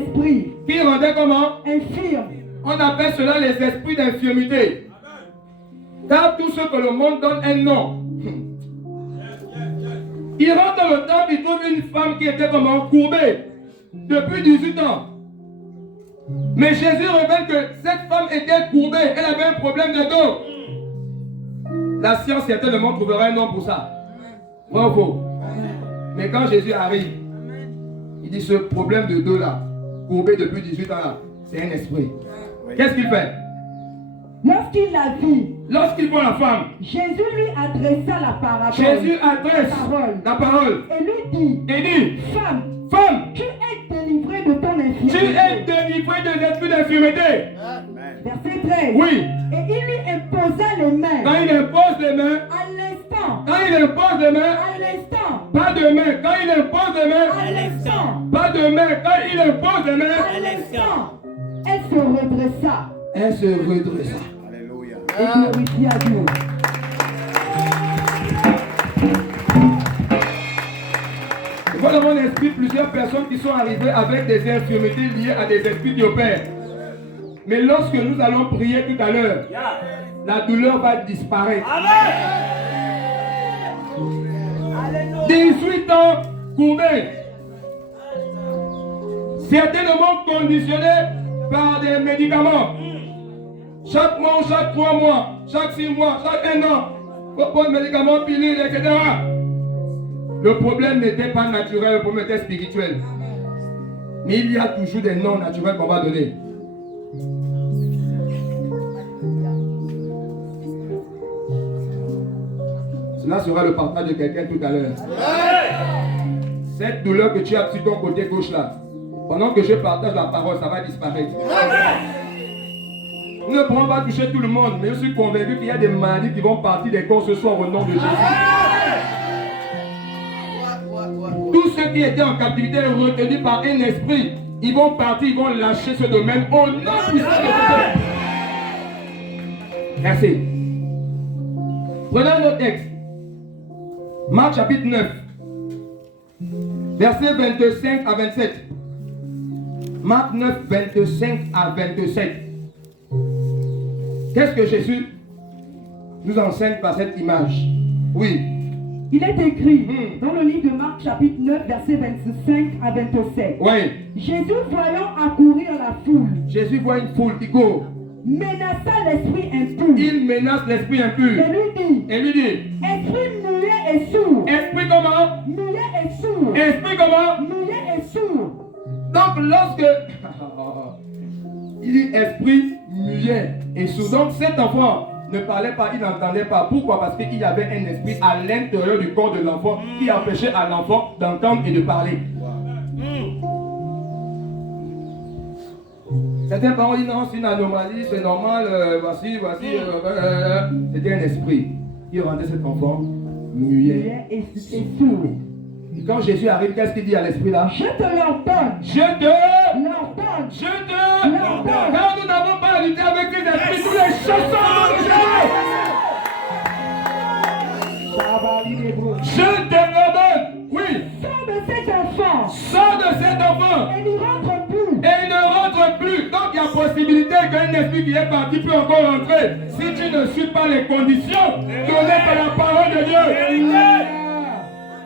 esprits. Qui rendaient comment? Infirmes. On appelle cela les esprits d'infirmité. Car tous ceux que le monde donne un nom. Il rentre dans le temple, il trouve une femme qui était comment? Courbée. Depuis 18 ans. Mais Jésus révèle que cette femme était courbée. Elle avait un problème de dos. La science certainement trouvera un nom pour ça. Bravo. Mais quand Jésus arrive, il dit ce problème de dos là, courbé depuis 18 ans là, c'est un esprit. Qu'est-ce qu'il fait? Lorsqu'il la vit, lorsqu'il voit la femme, Jésus lui adressa la parabole. Jésus adresse la parole. Et lui dit, femme, tu es délivrée de ton infirmité. Tu es délivrée de l'esprit d'infirmité. Verset 13. Oui. Et il lui imposa les mains. Quand il impose les mains, à l'instant. Quand il impose les mains, à l'instant. Pas de main. Quand il impose les mains, à l'instant. Pas de main. Quand il impose les mains, à l'instant. Elle se redressa. Elle se redressa. Alléluia. Et glorifia Dieu. Je vois dans mon esprit plusieurs personnes qui sont arrivées avec des infirmités liées à des esprits qui opèrent. Mais lorsque nous allons prier tout à l'heure, la douleur va disparaître. Amen. 18 ans courbés. Certainement conditionnés par des médicaments. Chaque mois, chaque 3 mois, chaque 6 mois, chaque 1 an, faut prendre médicaments, pilules, etc. Le problème n'était pas naturel, le problème était spirituel. Mais il y a toujours des noms naturels qu'on va donner. Cela sera le partage de quelqu'un tout à l'heure. Cette douleur que tu as sur ton côté gauche là, pendant que je partage la parole, ça va disparaître. Nous ne pourrons pas toucher tout le monde, mais je suis convaincu qu'il y a des maladies qui vont partir des corps ce soir au nom de Jésus. Tous ceux qui étaient en captivité retenus par un esprit, ils vont partir, ils vont lâcher ce domaine au nom puissant de Jésus. Merci. Prenons notre texte. Marc chapitre 9. Versets 25 à 27. Marc 9, 25 à 27. Qu'est-ce que Jésus nous enseigne par cette image? Oui. Il est écrit dans le livre de Marc chapitre 9, versets 25 à 27. Oui. Jésus voyant accourir la foule. Jésus voit une foule qui court. Menaça l'esprit impur. Il menace l'esprit impur. Et lui dit. Esprit muet et sourd. Esprit comment? Muet et sourd. Esprit comment? Muet et sourd. Donc lorsque il dit esprit muet et sourd. Donc cet enfant ne parlait pas, il n'entendait pas. Pourquoi? Parce qu'il y avait un esprit à l'intérieur du corps de l'enfant qui empêchait à l'enfant d'entendre et de parler. Certains parents disent non, c'est une anomalie, c'est normal, voici. C'était un esprit qui rendait cet enfant muet et sourd. Et quand Jésus arrive, qu'est-ce qu'il dit à l'esprit là? Je te l'ordonne. Car nous n'avons pas à lutter avec les esprits, tous les chasseurs de Jésus. Je te l'ordonne. Oui. Sors de cet enfant. Sors de cet enfant. Et ne rentre plus. Et ne rentre plus. Donc il y a possibilité qu'un esprit qui est parti peut encore rentrer. Si tu ne suis pas les conditions données par la parole de Dieu.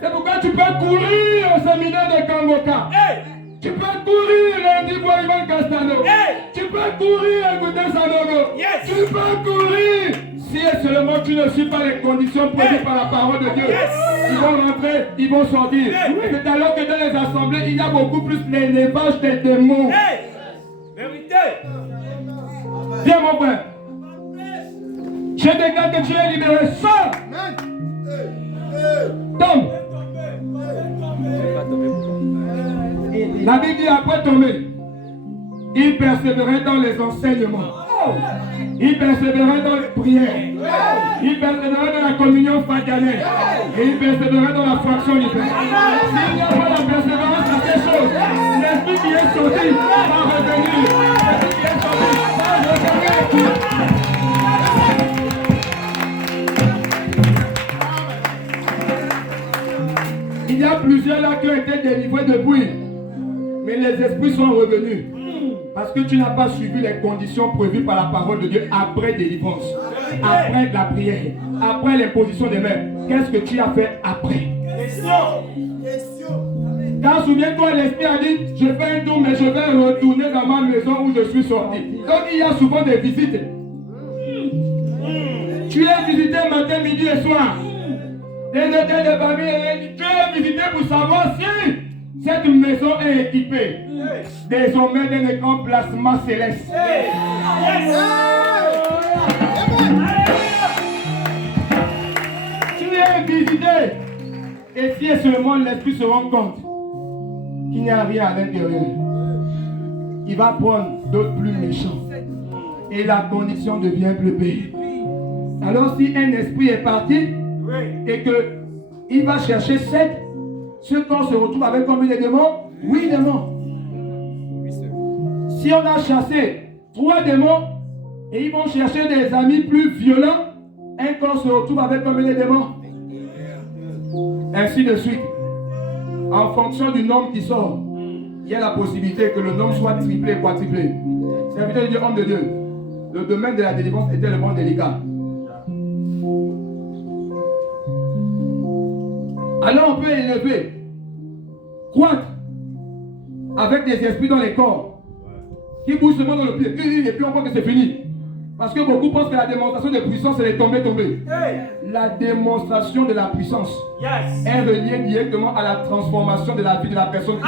C'est pourquoi tu peux courir au séminaire de Kangoka. Tu peux courir lundi pour Ivan Castano. Tu peux courir à Gouda Sanogo. Tu peux courir. Si et seulement tu ne suis pas les conditions prévues par la parole de Dieu. Ils vont rentrer, ils vont sortir. Et c'est alors que dans les assemblées, il y a beaucoup plus l'élevage des démons. Vérité. Viens mon frère. Je déclare que tu es libéré. Sors. Tombe. La Bible dit après tomber, il persévérait dans les enseignements. Il persévérait dans les prières. Il persévérait dans la communion fraternelle. Et il persévérait dans la fraction du pain. S'il n'y a pas la persévérance à ces choses, l'esprit qui est sorti va revenir. L'esprit qui est sorti va revenir. Il y a plusieurs là qui ont été délivrés depuis. Mais les esprits sont revenus. Parce que tu n'as pas suivi les conditions prévues par la parole de Dieu après délivrance, après la prière, après l'imposition des mains. Qu'est-ce que tu as fait après? Car souviens-toi, l'esprit a dit, je fais un tour, mais je vais retourner dans ma maison où je suis sorti. Donc il y a souvent des visites. Tu es visité matin, midi et soir. Des hôtels de famille, tu es visité pour savoir si cette maison est équipée désormais d'un écran plasma céleste. Tu es visité. Et si seulement l'esprit se rend compte qu'il n'y a rien à l'intérieur, il va prendre d'autres plus méchants. Et la condition devient plus pire. Alors si un esprit est parti et qu'il va chercher 7, ce corps se retrouve avec combien de démons? 8 démons. Si on a chassé 3 démons et ils vont chercher des amis plus violents, un corps se retrouve avec combien de démons? Ainsi de suite. En fonction du nombre qui sort, il y a la possibilité que le nombre soit triplé, quadruplé. Serviteur de Dieu, homme de Dieu, le domaine de la délivrance était le moins délicat. Alors on peut élever, croître avec des esprits dans les corps qui bougent seulement dans le pied et puis on voit que c'est fini. Parce que beaucoup pensent que la démonstration de puissance c'est les tomber. La démonstration de la puissance est reliée directement à la transformation de la vie de la personne.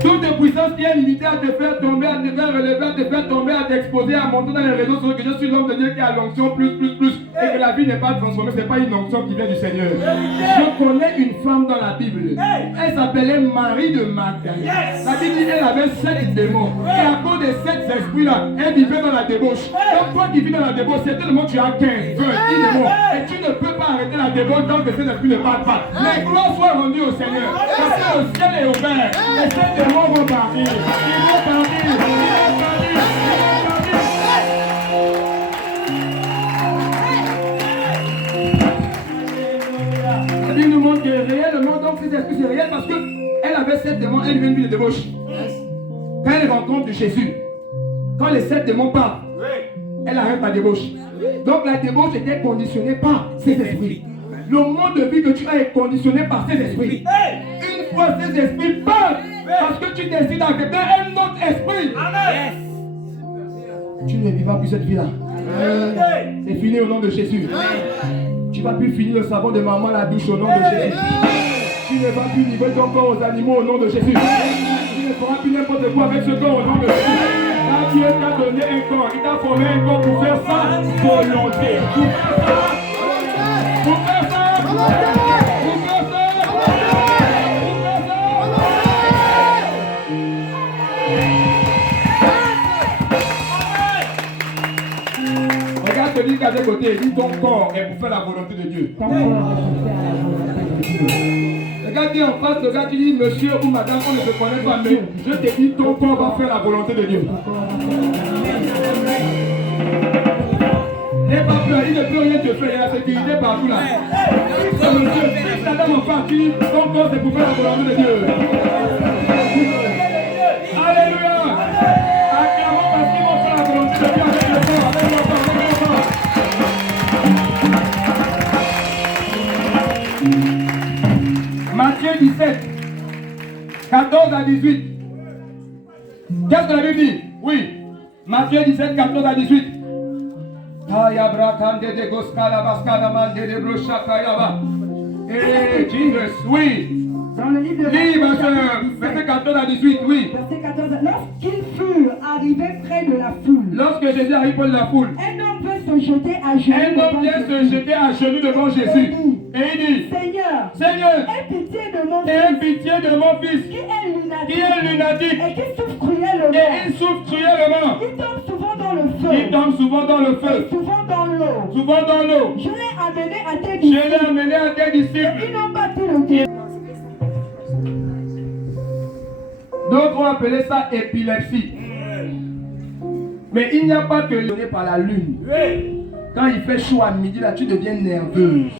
Toute puissance qui est limitée à te faire tomber, à te faire relever, à te faire tomber, à t'exposer, à monter dans les réseaux sociaux que je suis l'homme de Dieu qui a l'onction plus, et que la vie n'est pas transformée, ce n'est pas une onction qui vient du Seigneur. Je connais une femme dans la Bible. Elle s'appelait Marie de Magdalene. La Bible dit qu'elle avait 7 démons. Et à cause de 7 esprits-là, elle vivait dans la débauche. Donc toi qui vis dans la débauche, certainement tu as 15, 20, 10 démons. Et tu ne peux pas arrêter la débauche tant que ces esprits ne parlent pas. Mais gloire soit rendue au Seigneur. Parce que le ciel est ouvert. Et ces démons vont partir. Ils vont partir. Ils vont partir. La Bible nous montre que réellement, donc ces esprits c'est réel parce qu'elle avait 7 démons, elle vient de vie de débauche. Quand elle rencontre Jésus, quand les 7 démons partent, elle arrête la débauche. Donc la débauche était conditionnée par ces esprits. Le mode de vie que tu as est conditionné par ces esprits. Une fois ces esprits partent, parce que tu décides d'accepter un autre esprit, tu ne vivras plus cette vie-là. C'est fini au nom de Jésus. Tu ne vas plus finir le savon de maman à la douche au nom de Jésus. Tu ne vas plus livrer ton corps aux animaux au nom de Jésus. Tu ne feras plus n'importe quoi avec ce corps au nom de Jésus. Car Dieu t'a donné un corps. Il t'a formé un corps pour faire sa volonté. Pour faire ça. Pour faire ça. Regarde celui qui est à tes côtés, dis ton corps est pour faire la volonté de Dieu. Regarde bien en face, le gars qui dit monsieur ou madame, on ne se connaît pas, mais je te dis ton corps va faire la volonté de Dieu. N'aie pas peur, il ne peut rien te faire, il y a la sécurité partout là. C'est monsieur, si ta dame en partie, ton corps c'est pour faire la volonté de Dieu. Alléluia. Acclamons parce qu'ils vont faire la volonté de Dieu avec le corps, avec le corps. Matthieu 17, 14 à 18. Qu'est-ce que la Bible dit? Oui. Matthieu 17, 14 à 18. Eh, Jesus, oui. Dans le livre de verset 14 à 18, oui. Verset 14. Lorsqu'ils furent arrivés près de la foule, Lorsque Jésus arrive près de la foule, un homme veut se jeter à genoux. un homme vient se jeter à genoux devant Jésus. Et il dit, Seigneur, Seigneur, aie pitié de mon aie fils pitié de mon fils qui est qui est lunatique et qui souffre cruellement. et il souffre cruellement. Il tombe souvent dans le feu. Il tombe souvent dans le feu, Souvent dans l'eau. souvent dans l'eau. Je l'ai amené à tes Je disciples. l'ai amené à tes disciples. Ils n'ont pas pu le dire. D'autres ont appelé ça épilepsie. Mais il n'y a pas que donné par la lune. Quand il fait chaud à midi, là, tu deviens nerveuse.